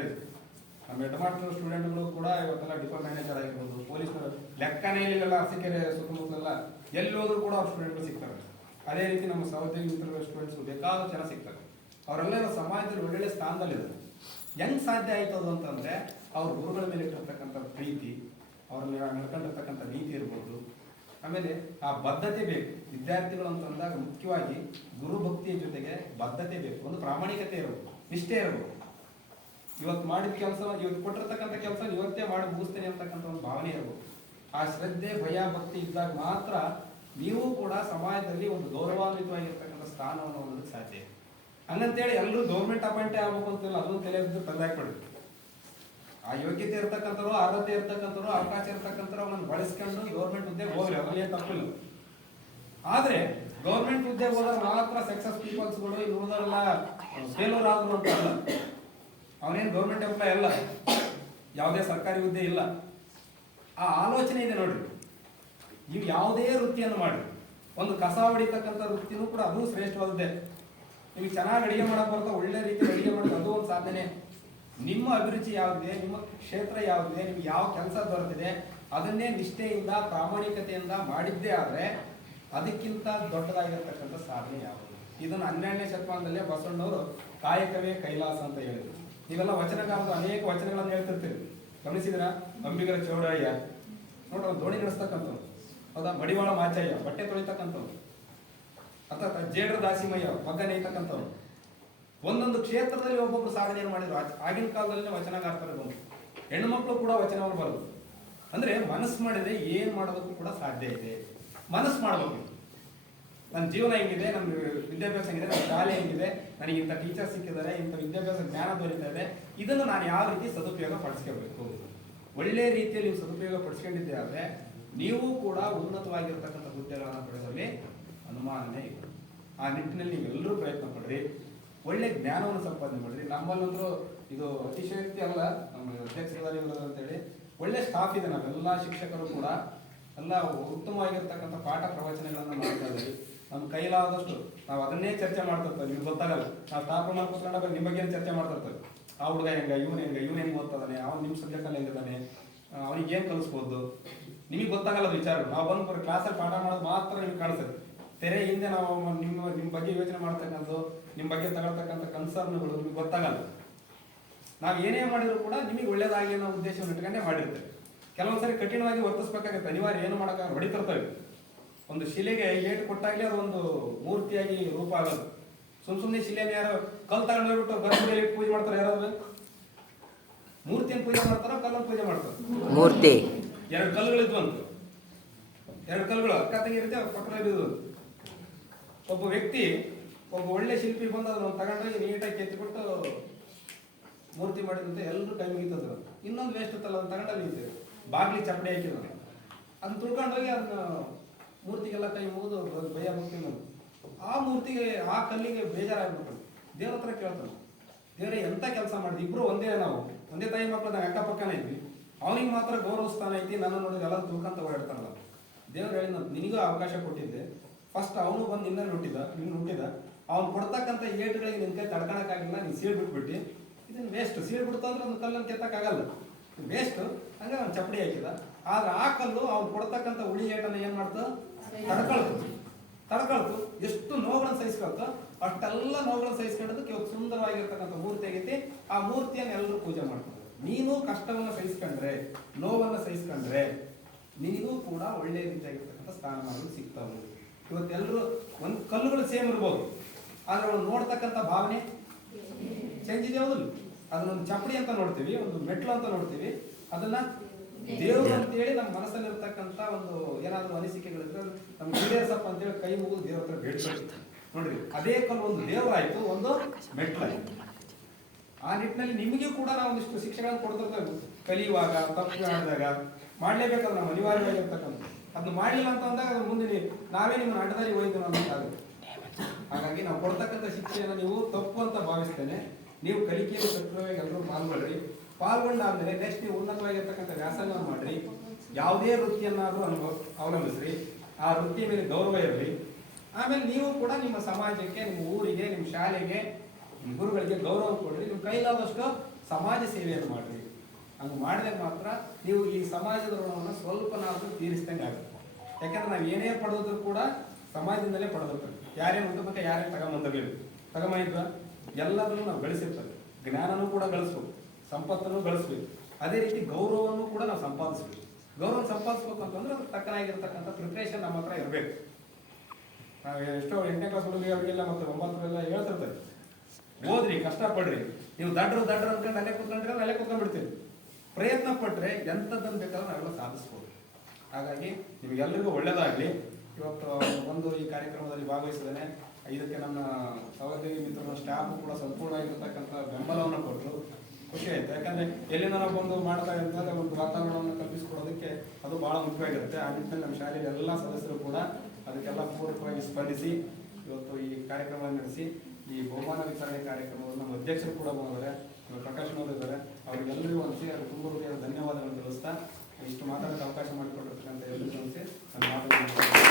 ಹೆಡ್ ಮಾಸ್ಟರ್ ಸ್ಟೂಡೆಂಟ್ಗಳು ಕೂಡ ಇವತ್ತೆಲ್ಲ ಡಿಪೋ ಮ್ಯಾನೇಜರ್ ಆಗಿರ್ಬೋದು, ಪೊಲೀಸ್ ಲೆಕ್ಕನೇ ಇಲ್ಲ ಅರಸೀಕೆರೆ ಸುತ್ತಮುತ್ತಲೆಲ್ಲ ಎಲ್ಲಿ ಹೋದ್ರು ಕೂಡ ಅವ್ರ ಸ್ಟೂಡೆಂಟ್ಗಳು ಸಿಗ್ತಾರೆ. ಅದೇ ರೀತಿ ನಮ್ಮ ಸಹೋದ್ಯೋಗಿ ಮಿತ್ರರ ಸ್ಟೂಡೆಂಟ್ಸ್ ಬೇಕಾದ ಜನ ಸಿಗ್ತಾರೆ. ಅವರೆಲ್ಲ ಸಮಾಜದಲ್ಲಿ ಒಳ್ಳೊಳ್ಳೆ ಸ್ಥಾನದಲ್ಲಿದ್ದಾರೆ ಹೆಂಗ್ ಸಾಧ್ಯ ಆಯ್ತು ಅದು ಅಂತಂದ್ರೆ, ಅವ್ರ ಗುರುಗಳ ಮೇಲೆ ಇಟ್ಟಿರ್ತಕ್ಕಂಥ ಪ್ರೀತಿ, ಅವ್ರಲ್ಲಿ ನಡ್ಕೊಂಡಿರ್ತಕ್ಕಂಥ ನೀತಿ ಇರ್ಬೋದು. ಆಮೇಲೆ ಆ ಬದ್ಧತೆ ಬೇಕು. ವಿದ್ಯಾರ್ಥಿಗಳು ಅಂತಂದಾಗ ಮುಖ್ಯವಾಗಿ ಗುರುಭಕ್ತಿಯ ಜೊತೆಗೆ ಬದ್ಧತೆ ಬೇಕು. ಒಂದು ಪ್ರಾಮಾಣಿಕತೆ ಇರಬೇಕು. ನಿಷ್ಠೆ ಇರಬೇಕು. ಇವತ್ತು ಮಾಡಿದ ಕೆಲಸ, ಇವತ್ತು ಕೊಟ್ಟಿರ್ತಕ್ಕಂಥ ಕೆಲಸ, ಇವತ್ತೇ ಮಾಡಿ ಮುಗಿಸ್ತೇನೆ ಅಂತಕ್ಕಂಥ ಒಂದು ಭಾವನೆ ಇರಬೇಕು ಆ ಶ್ರದ್ಧೆ, ಭಯ, ಭಕ್ತಿ ಇದ್ದಾಗ ಮಾತ್ರ ನೀವು ಕೂಡ ಸಮಾಜದಲ್ಲಿ ಒಂದು ಗೌರವಾನ್ವಿತವಾಗಿರ್ತಕ್ಕಂಥ ಸ್ಥಾನವನ್ನು ಹೊಂದೋದಕ್ಕೆ ಸಾಧ್ಯ ಇದೆ. ಹಂಗಂತೇಳಿ ಎಲ್ಲರೂ ಗೌರ್ಮೆಂಟ್ ಅಪಾಯಿಂಟೇ ಆಗ್ಬೇಕು ಅಂತಿಲ್ಲ ಅದನ್ನು ತಲೆ ತಂದಾಕ್ಬಿಡಿ ಆ ಯೋಗ್ಯತೆ ಇರ್ತಕ್ಕಂಥವ್ರು, ಅರ್ಹತೆ ಇರ್ತಕ್ಕಂಥವ್ರು, ಅವಕಾಶ ಇರ್ತಕ್ಕಂಥವ್ರು ಅವನನ್ನು ಬಳಸ್ಕೊಂಡು ಗೌರ್ಮೆಂಟ್ ಹುದ್ದೆ ಹೋಗ್ಲಿ ಅದ್ರಲ್ಲಿ ತಪ್ಪಿಲ್ಲ ಆದರೆ ಗೌರ್ಮೆಂಟ್ ಹುದ್ದೆ ಹೋದಾಗ ಮಾತ್ರ ಸಕ್ಸಸ್ ಪೀಪಲ್ಸ್ಗಳು ಇಲ್ಲಿ ಉಳಿದವರೆಲ್ಲ ಫೇಲ್ಯೂರ್ ಆದ್ರು ಅಂತ ಅವನೇನು ಗೌರ್ಮೆಂಟ್ ಎಂಪ್ಲಾಯ್ ಅಲ್ಲ, ಯಾವುದೇ ಸರ್ಕಾರಿ ಹುದ್ದೆ ಇಲ್ಲ. ಆ ಆಲೋಚನೆ ಇದೆ ನೋಡ್ರಿ. ನೀವು ಯಾವುದೇ ವೃತ್ತಿಯನ್ನು ಮಾಡಿ ಒಂದು ಕಸ ಹೊಡಿತಕ್ಕಂಥ ವೃತ್ತಿನೂ ಕೂಡ ಅದು ಶ್ರೇಷ್ಠವಾದದ್ದೇ. ನಿಮಗೆ ಚೆನ್ನಾಗಿ ಅಡುಗೆ ಮಾಡೋಕೆ ಬರ್ತಾ ಒಳ್ಳೆ ರೀತಿ ಅಡುಗೆ ಮಾಡೋದು ಅದು ಒಂದು ಸಾಧನೆ. ನಿಮ್ಮ ಅಭಿರುಚಿ ಯಾವುದಿದೆ ನಿಮ್ಮ ಕ್ಷೇತ್ರ ಯಾವುದಿದೆ ನಿಮ್ಗೆ ಯಾವ ಕೆಲಸ ದೊರೆತಿದೆ, ಅದನ್ನೇ ನಿಷ್ಠೆಯಿಂದ, ಪ್ರಾಮಾಣಿಕತೆಯಿಂದ ಮಾಡಿದ್ದೇ ಆದರೆ ಅದಕ್ಕಿಂತ ದೊಡ್ಡದಾಗಿರ್ತಕ್ಕಂಥ ಸಾಧನೆ ಯಾವುದು? ಇದನ್ನು ಹನ್ನೆರಡನೇ ಶತಮಾನದಲ್ಲೇ ಬಸವಣ್ಣವರು ಕಾಯಕವೇ ಕೈಲಾಸ ಅಂತ ಹೇಳಿದ್ರು. ನೀವೆಲ್ಲ ವಚನಕಾರದ ಅನೇಕ ವಚನಗಳನ್ನು ಹೇಳ್ತಿರ್ತೀರಿ ಗಮನಿಸಿದ್ರ ಅಂಬಿಗರ ಚೌಡಯ್ಯ. ನೋಡ ದೋಣಿ ನಡೆಸ್ತಕ್ಕಂಥವ್ನು. ಹೌದಾ? ಮಡಿವಾಳ ಮಾಚಯ್ಯ, ಬಟ್ಟೆ ತೊಳಿತಕ್ಕಂಥವ್ರು ಅಥವಾ ಜೇಡ್ರ ದಾಸಿಮಯ್ಯ, ಮಗ್ಗ ನೇಯ್ತಕ್ಕಂಥವ್ರು ಒಂದೊಂದು ಕ್ಷೇತ್ರದಲ್ಲಿ ಒಬ್ಬೊಬ್ರು ಸಾಧನೆಯನ್ನು ಮಾಡಿದ್ರು. ಆಗಿನ ಕಾಲದಲ್ಲಿ ವಚನಗಾರ್ತಾರೆ ಬಂದು ಹೆಣ್ಣು ಮಕ್ಕಳು ಕೂಡ ವಚನವನ್ನು ಬರೋದು. ಅಂದ್ರೆ ಮನಸ್ಸು ಮಾಡಿದ್ರೆ ಏನ್ ಮಾಡೋದಕ್ಕೂ ಕೂಡ ಸಾಧ್ಯ ಇದೆ. ಮನಸ್ಸು ಮಾಡ್ಬೇಕು. ನನ್ನ ಜೀವನ ಹೆಂಗಿದೆ ನನ್ನ ವಿದ್ಯಾಭ್ಯಾಸ ಹೆಂಗಿದೆ ನನ್ನ ಶಾಲೆ ಹೆಂಗಿದೆ ನನಗೆ ಇಂಥ ಟೀಚರ್ ಸಿಕ್ಕಿದ್ದಾರೆ, ಇಂಥ ವಿದ್ಯಾಭ್ಯಾಸ ಜ್ಞಾನ ದೊರೀತಾ ಇದೆ, ಇದನ್ನು ನಾನು ಯಾವ ರೀತಿ ಸದುಪಯೋಗ ಪಡಿಸ್ಕೋಬೇಕು? ಒಳ್ಳೆ ರೀತಿಯಲ್ಲಿ ನೀವು ಸದುಪಯೋಗ ಪಡಿಸ್ಕೊಂಡಿದ್ದೆ ಆದರೆ, ನೀವು ಕೂಡ ಉನ್ನತವಾಗಿರ್ತಕ್ಕಂಥ ಹುದ್ದೆಗಳನ್ನು ಪಡೆದಲ್ಲಿ ಅನುಮಾನನೇ ಇದೆ ಆ ನಿಟ್ಟಿನಲ್ಲಿ ನೀವೆಲ್ಲರೂ ಪ್ರಯತ್ನ ಪಡ್ರಿ, ಒಳ್ಳೆ ಜ್ಞಾನವನ್ನು ಸಂಪಾದನೆ ಮಾಡ್ರಿ. ನಮ್ಮಲ್ಲಂದ್ರೂ ಇದು ಅತಿಶಯಕ್ತಿ ಅಲ್ಲ, ನಮ್ಮ ಅಧ್ಯಕ್ಷರಾಗಿ ಅಂತೇಳಿ, ಒಳ್ಳೆ ಸ್ಟಾಫ್ ಇದೆ ನಾವೆಲ್ಲ ಶಿಕ್ಷಕರು ಕೂಡ, ಎಲ್ಲ ಉತ್ತಮವಾಗಿರ್ತಕ್ಕಂಥ ಪಾಠ ಪ್ರವಚನಗಳನ್ನು ಮಾಡ್ತಾ ಇದ್ದೀವಿ. ನಮ್ಮ ಕೈಲಾದಷ್ಟು ನಾವು ಅದನ್ನೇ ಚರ್ಚೆ ಮಾಡ್ತಿರ್ತೇವೆ ನಿಮ್ಗೆ ಗೊತ್ತಾಗಲ್ಲ. ನಾವು ಸ್ಟಾಫ್ ರೂಮಲ್ಲಿ ಕೂತ್ಕೊಂಡಾಗ ನಿಮ್ಮ ಬಗ್ಗೆ ಚರ್ಚೆ ಮಾಡ್ತಿರ್ತೇವೆ ಆ ಹುಡುಗ ಹೆಂಗ, ಇವನು ಹೆಂಗ, ಇವನು ಹೆಂಗೆ ಓದ್ತಾನೆ, ಅವ್ನು ನಿಮ್ಮ ಸಬ್ಜೆಕ್ಟಲ್ಲಿ ಹೆಂಗಿದ್ದಾನೆ ಅವ್ನಿಗೆ ಏನು ಕಲಿಸ್ಬೋದು? ನಿಮಗೆ ಗೊತ್ತಾಗಲ್ಲ ವಿಚಾರ. ನಾವು ಬಂದು ಕ್ಲಾಸಲ್ಲಿ ಪಾಠ ಮಾಡೋದು ಮಾತ್ರ ನಿಮ್ಗೆ ಕಾಣಿಸುತ್ತೆ ತೆರೆ ಹಿಂದೆ ನಾವು ನಿಮ್ಮ ನಿಮ್ಮ ಬಗ್ಗೆ ಯೋಚನೆ ಮಾಡ್ತಕ್ಕಂಥದ್ದು, ನಿಮ್ಮ ಬಗ್ಗೆ ತಗೊಳ್ತಕ್ಕಂಥ ಕನ್ಸರ್ನ್ಗಳು ನಿಮ್ಗೆ ಗೊತ್ತಾಗಲ್ಲ. ನಾವು ಏನೇ ಮಾಡಿದ್ರು ಕೂಡ ನಿಮಗೆ ಒಳ್ಳೇದಾಗಿ ಅನ್ನೋ ಉದ್ದೇಶವನ್ನು ಇಟ್ಕೊಂಡೇ ಮಾಡಿರ್ತೇವೆ. ಕೆಲವೊಂದ್ಸರಿ ಕಠಿಣವಾಗಿ ವರ್ತಿಸ್ಬೇಕಾಗುತ್ತೆ. ಅನಿವಾರ್ಯ ಏನು ಮಾಡೋಕ್ಕಾಗ ಹೊಡಿತಿರ್ತೇವೆ ಒಂದು ಶಿಲೆಗೆ ಏಟು ಕೊಟ್ಟಾಗಲೇ ಅದು ಒಂದು ಮೂರ್ತಿಯಾಗಿ ರೂಪ ಆಗೋದು. ಸುಮ್ ಸುಮ್ಮನೆ ಶಿಲೆನ ಯಾರು ಕಲ್ ತಗೊಂಡ್ಬಿಟ್ಟು ಗರ್ಭಗುಡಿಯಲ್ಲಿ ಪೂಜೆ ಮಾಡ್ತಾರೆ ಯಾರಾದ್ರು? ಮೂರ್ತಿಯನ್ನು ಪೂಜೆ ಮಾಡ್ತಾರ ಕಲ್ಲನ್ನು ಪೂಜೆ ಮಾಡ್ತಾರೆ? ಮೂರ್ತಿ. ಎರಡು ಕಲ್ಲುಗಳಿದ್ವು ಅಂತ ಎರಡು ಕಲ್ಲುಗಳು ಅಕ್ಕ ತಂಗಿರುತ್ತೆ ಪಕ್ಕದಲ್ಲಿ ಇದ್ವು ಒಬ್ಬ ವ್ಯಕ್ತಿ ಒಬ್ಬ ಒಳ್ಳೆ ಶಿಲ್ಪಿ ಬಂದು ಅದನ್ನ ತಗೊಂಡೋಗಿ ನೀಟಾಗಿ ಕೆತ್ತಿಬಿಟ್ಟು ಮೂರ್ತಿ ಮಾಡಿದಂತ ಎಲ್ಲರೂ ಕೈ ಮುಗಿತದ್ರು ಇನ್ನೊಂದು ವೇಸ್ಟ್ ಇತ್ತಲ್ಲ ಅದನ್ನ ತಗೊಂಡಲ್ಲಿ ಇದೆ ಬಾಗ್ಲಿ ಚಪ್ಪಡಿ ಹಾಕಿದ್ರು. ಅದನ್ನ ತುಳ್ಕೊಂಡೋಗಿ ಅದನ್ನ ಮೂರ್ತಿಗೆಲ್ಲ ಕೈ ಮುಗಿದು ಭಯ ಭಕ್ತಿ ನಾನು ಆ ಮೂರ್ತಿಗೆ, ಆ ಕಲ್ಲಿಗೆ ಬೇಜಾರಾಗ್ಬಿಟ್ಟು ದೇವ್ರ ಹತ್ರ ಕೇಳ್ತಾನೆ. ದೇವ್ರೆ, ಎಂತ ಕೆಲಸ ಮಾಡಿದ್ವಿ ಇಬ್ರು ಒಂದೇ ನಾವು. ಒಂದೇ ತಾಯಿ ಮಕ್ಕಳು ನಾವು ಅಕ್ಕಪಕ್ಕನೇ ಇದ್ವಿ. ಅವನಿಗೆ ಮಾತ್ರ ಗೌರವ ಸ್ಥಾನ ಐತಿ, ನನ್ನ ನೋಡಿದ್ರೆ ಎಲ್ಲ ತುಳ್ಕೊಂತ ಓಡಾಡ್ತಾರಲ್ಲ. ದೇವ್ರು ಹೇಳಿದ ನಿನಗೂ ಅವಕಾಶ ಕೊಟ್ಟಿದ್ದೆ. ಫಸ್ಟ್ ಅವನು ಬಂದು ನಿನ್ನ ಹುಟ್ಟಿದ ನಿನ್ನ ಹುಟ್ಟಿದ. ಅವ್ನು ಕೊಡ್ತಕ್ಕಂಥ ಏಟುಗಳಿಗೆ ನಿನ್ನ ಕೈ ತಡ್ಕೊಳಕ್ಕಾಗಿಲ್ಲ, ನೀನು ಸೀಳ್ ಬಿಟ್ಬಿಟ್ಟು. ಇದನ್ನು ವೇಸ್ಟ್ ಸೀಳ್ ಬಿಡ್ತಂದ್ರೆ ಒಂದು ಕಲ್ಲನ್ನು ಕೆತ್ತಕ್ಕಾಗಲ್ಲ ವೇಸ್ಟ್ ಹಂಗೆ ಅವ್ನು ಚಪ್ಪಡಿ ಹಾಕಿದ. ಆದ್ರೆ ಆ ಕಲ್ಲು ಅವ್ನು ಕೊಡ್ತಕ್ಕಂಥ ಉಳಿ ಏಟನ್ನು ಏನು ಮಾಡ್ತು? ತಡ್ಕೊಳ್ತು. ತಡ್ಕೊಳ್ತು. ಎಷ್ಟು ನೋವುಗಳನ್ನು ಸಹಿಸ್ಕೊಳ್ತು ಅಷ್ಟೆಲ್ಲ ನೋವುಗಳನ್ನು ಸಹಿಸ್ಕೊಂಡದಕ್ಕೆ ಇವಾಗ ಸುಂದರವಾಗಿರ್ತಕ್ಕಂಥ ಮೂರ್ತಿ ಆಗೈತಿ. ಆ ಮೂರ್ತಿಯನ್ನು ಎಲ್ಲರೂ ಪೂಜೆ ಮಾಡ್ತಾರೆ ನೀನು ಕಷ್ಟವನ್ನು ಸಹಿಸ್ಕೊಂಡ್ರೆ, ನೋವನ್ನು ಸಹಿಸ್ಕೊಂಡ್ರೆ ನೀನು ಕೂಡ ಒಳ್ಳೆ ರೀತಿಯಾಗಿರ್ತಕ್ಕಂಥ ಸ್ಥಾನಮಾನಗಳು ಸಿಗ್ತಾವೆ. ಇವತ್ತೆಲ್ಲರೂ ಒಂದು ಕಲ್ಲುಗಳು ಸೇಮ್ ಇರ್ಬೋದು. ಆದ್ರೆ ಅವ್ನು ನೋಡ್ತಕ್ಕಂಥ ಭಾವನೆ ಚೇಂಜ್ ಇದೆ ಅದನ್ನೊಂದು ಚಪ್ಪಡಿ ಅಂತ ನೋಡ್ತೀವಿ, ಒಂದು ಮೆಟ್ಲು ಅಂತ ನೋಡ್ತೀವಿ. ಅದನ್ನ ದೇವರು ಅಂತೇಳಿ ನಮ್ಮ ಮನಸ್ಸಲ್ಲಿ ಇರ್ತಕ್ಕಂಥ ಒಂದು ಏನಾದ್ರು ಅನಿಸಿಕೆಗಳಿದ್ರೆ ನಮ್ಗೆ ಈಡೇರ್ಸಪ್ಪ ಅಂತೇಳಿ ಕೈ ಮುಗಿದು ದೇವ್ರ ಹತ್ರ ಬೇಡ್ಬೇಕು ನೋಡ್ರಿ ಅದೇ ಕಲ್ಲು ಒಂದು ದೇವರಾಯ್ತು ಒಂದು ಮೆಟ್ಲಾಯ್ತು ಆ ನಿಟ್ಟಿನಲ್ಲಿ ನಿಮಗೆ ಕೂಡ ನಾವು ಒಂದಿಷ್ಟು ಶಿಕ್ಷೆಗಳನ್ನು ಕೊಡ್ತಿರ್ತೇವೆ. ಕಲಿಯುವಾಗ ತಪ್ಪು ಮಾಡಿದಾಗ ಮಾಡ್ಲೇಬೇಕಲ್ಲ ನಮ್ಮ ಅನಿವಾರ್ಯವಾಗಿರ್ತಕ್ಕಂಥ ಅದನ್ನ ಮಾಡಲಿಲ್ಲ ಅಂತ ಅಂದಾಗ ಅದು ಮುಂದೆ ನಾವೇ ನಿಮ್ಮನ್ನ ಅಡ್ಡದಾರಿ ಒಯ್ದು ಅಂತ ಹಾಗಾಗಿ ನಾವು ಕೊಡ್ತಕ್ಕಂಥ ಶಿಕ್ಷೆಯನ್ನು ನೀವು ತಪ್ಪು ಅಂತ ಭಾವಿಸ್ತೇನೆ. ನೀವು ಕಲಿಕೆಯಲ್ಲಿ ಸಕ್ರಿಯವಾಗಿ ಎಲ್ಲರೂ ಪಾಲ್ಗೊಳ್ಳಿ ಪಾಲ್ಗೊಂಡಾದ್ಮೇಲೆ ನೆಕ್ಸ್ಟ್ ನೀವು ಉನ್ನತವಾಗಿರ್ತಕ್ಕಂಥ ವ್ಯಾಸಂಗ ಮಾಡ್ರಿ. ಯಾವುದೇ ವೃತ್ತಿಯನ್ನಾದರೂ ಅನುಭವ ಅವಲಂಬಿಸ್ರಿ. ಆ ವೃತ್ತಿಯ ಮೇಲೆ ಗೌರವ ಇರಲಿ ಆಮೇಲೆ ನೀವು ಕೂಡ ನಿಮ್ಮ ಸಮಾಜಕ್ಕೆ, ನಿಮ್ಮ ಊರಿಗೆ, ನಿಮ್ಮ ಶಾಲೆಗೆ, ನಿಮ್ಮ ಗುರುಗಳಿಗೆ ಗೌರವ ಕೊಡ್ರಿ. ನಿಮ್ಮ ಕೈಲಾದಷ್ಟು ಸಮಾಜ ಸೇವೆಯನ್ನು ಮಾಡ್ರಿ. ಹಂಗೆ ಮಾಡಿದಾಗ ಮಾತ್ರ ನೀವು ಈ ಸಮಾಜದ ಋಣವನ್ನು ಸ್ವಲ್ಪನಾದರೂ ತೀರಿಸ್ದಂಗೆ ಆಗುತ್ತೆ. ಯಾಕಂದ್ರೆ ನಾವು ಏನೇ ಪಡೆದ್ರು ಕೂಡ ಸಮಾಜದಿಂದಲೇ ಪಡೆದಿರ್ತೀವಿ. ಯಾರೇ ಉಂಟು ಯಾರೇ ತಗೊಂಬಂದಿರ್ಬೇಕು ತಗೊಂಬಂದಿದ್ವ ಎಲ್ಲದನ್ನು ನಾವು ಗಳಿಸಿರ್ತೇವೆ. ಜ್ಞಾನನೂ ಕೂಡ ಗಳಿಸ್ಬೇಕು. ಸಂಪತ್ತನ್ನು ಗಳಿಸ್ಬೇಕು ಅದೇ ರೀತಿ ಗೌರವವನ್ನು ಕೂಡ ನಾವು ಸಂಪಾದಿಸ್ಬೇಕು. ಗೌರವ ಸಂಪಾದಿಸ್ಬೇಕು ಅಂತಂದ್ರೆ ಅದಕ್ಕೆ ತಕ್ಕನಾಗಿರ್ತಕ್ಕಂಥ ಪ್ರಿಪ್ರೇಷನ್ ನಮ್ಮ ಹತ್ರ ಇರಬೇಕು. ನಾವು ಎಷ್ಟೋ ಎಂಟನೇ ಕ್ಲಾಸ್ ಹುಡುಗಿಯವರಿಗೆಲ್ಲ ಮತ್ತೆ ಒಂಬತ್ತರೆಲ್ಲ ಹೇಳ್ತಿರ್ತಾರೆ. ಓದ್ರಿ, ಕಷ್ಟಪಡ್ರಿ. ನೀವು ದಡ್ರು ದಡ್ರು ಅನ್ಕೊಂಡು ಅಲ್ಲೇ ಕೂತ್ಕೊಂಡ್ರೆ ಅಲ್ಲೇ ಕೂತ್ಕೊಂಡ್ಬಿಡ್ತೀವಿ. ಪ್ರಯತ್ನ ಪಟ್ರೆ ಎಂಥದ್ದನ್ನು ಬೇಕಾದ್ರೂ ನಾವೆಲ್ಲ ಸಾಧಿಸ್ಬೋದು. ಹಾಗಾಗಿ ನಿಮಗೆಲ್ಲರಿಗೂ ಒಳ್ಳೆಯದಾಗಲಿ ಇವತ್ತು ಒಂದು ಈ ಕಾರ್ಯಕ್ರಮದಲ್ಲಿ ಭಾಗವಹಿಸಿದ್ದೇನೆ. ಇದಕ್ಕೆ ನನ್ನ ಸಹೋದರಿ ಮಿತ್ರರ ಸ್ಟಾಫ್ ಕೂಡ ಸಂಪೂರ್ಣವಾಗಿರ್ತಕ್ಕಂಥ ಬೆಂಬಲವನ್ನು ಕೊಟ್ಟರು ಖುಷಿ ಆಯ್ತು. ಯಾಕಂದ್ರೆ ಎಲ್ಲಿಂದ ಬಂದು ಮಾಡ್ತಾ ಇದ್ದಾರೆ ಒಂದು ವಾತಾವರಣವನ್ನು ಕಲ್ಪಿಸಿಕೊಡೋದಕ್ಕೆ ಅದು ಬಹಳ ಮುಖ್ಯವಾಗಿರುತ್ತೆ. ಆ ನಿಟ್ಟಿನಲ್ಲಿ ನಮ್ಮ ಶಾಲೆಯ ಎಲ್ಲ ಸದಸ್ಯರು ಕೂಡ ಅದಕ್ಕೆಲ್ಲ ಪೂರಕವಾಗಿ ಸ್ಪಂದಿಸಿ, ಇವತ್ತು ಈ ಕಾರ್ಯಕ್ರಮ ನಡೆಸಿ, ಈ ಬಹುಮಾನ ವಿತರಣೆ ಕಾರ್ಯಕ್ರಮವನ್ನು ನಮ್ಮ ಅಧ್ಯಕ್ಷರು ಕೂಡ ಬಂದಿದ್ದಾರೆ. ಪ್ರಕಾಶ್ ಇದ್ದಾರೆ. ಅವರಿಗೆಲ್ಲರಿಗೂ ಒಂದು ಅದು ತುಂಬ ಹೃದಯದ ಧನ್ಯವಾದಗಳನ್ನು ತಿಳಿಸ್ತಾ ಇಷ್ಟು ಮಾತಾಡೋಕ್ಕೆ ಅವಕಾಶ ಮಾಡಿಕೊಟ್ಟಿರ್ತಕ್ಕಂಥ ಎಲ್ಲರಿಗೂ ಅನಿಸಿ